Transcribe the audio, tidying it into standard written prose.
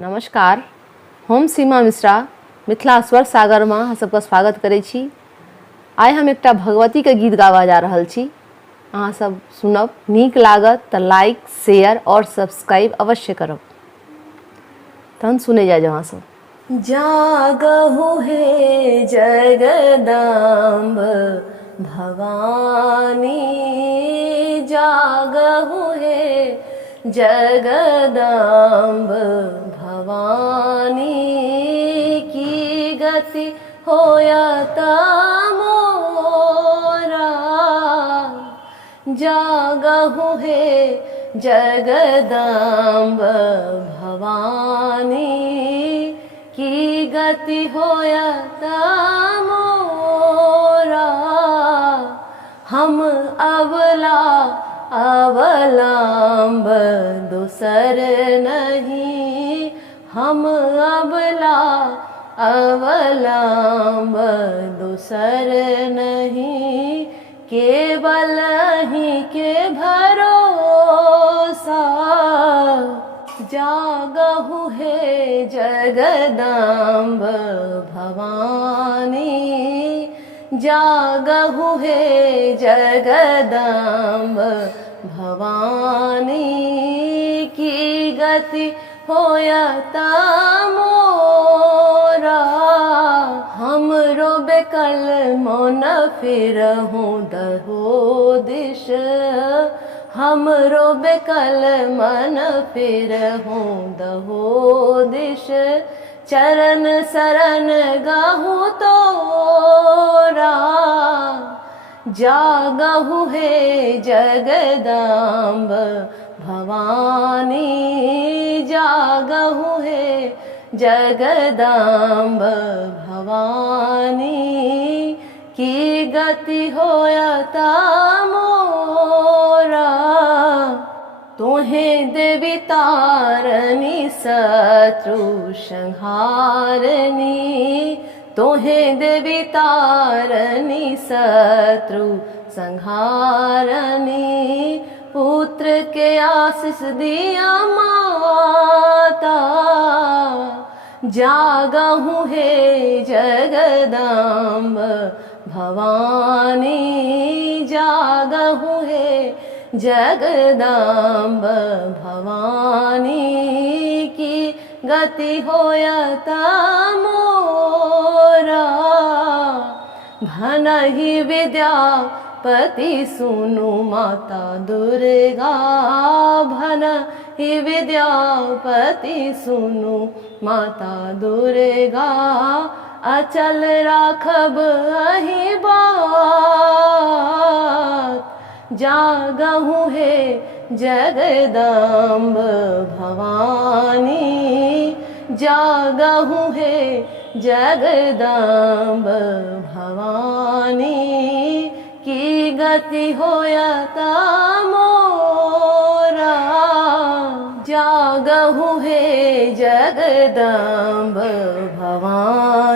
नमस्कार, हम सीमा मिश्रा मिथिला स्वर सागर में अहाँ सबके स्वागत करै छी। आइ हम एकटा भगवती के गीत गावा जा रहल छी। अहाँ सब सुनब, नीक लागत तऽ लाइक, शेयर और सब्सक्राइब अवश्य करब। तहन सुने जा अहाँ सब। जागहु हे जगदम्ब भवानी, जागहु हे जगदम्ब भवानी, की गति होयता मोरा। जागहु हे जगदम्ब भवानी, की गति होयता मोरा। हम अबला अवलंब दूसर नहीं, हम अबला अवलंब दूसर नहीं, केवल ही के भरोसा। जागहु हे जगदम्ब भवानी, जागहु हे जगदम्ब भवानी, की गति होयता मोरा। हमरो बेकल मन फिरहु दहो दिश, हमरो बेकल मन फिरहु दहो दिश, चरण शरण गाहु तोरा। जागहु हे जगदम्ब भवानी, जागहु हे जगदम्ब भवानी, की गति होयता मोरा। तोहे देवी तारनी शत्रु संहारनी, तोहे देवी तारनी शत्रु संहारनी, पुत्र के आशीष दिया माता। जागहु हे जगदम्ब भवानी, जागहु हे जगदम्ब भवानी, की गति होयता मोरा। भनहि विद्यापति सुनु माता दुर्गा, भनहि विद्यापति सुनु माता दुर्गा, अचल राखब अहि बात। जागहु हे जगदम्ब भवानी, जागहु हे जगदम्ब भवानी, की गति होयता मोरा। जागहु हे जगदम्ब भवानी।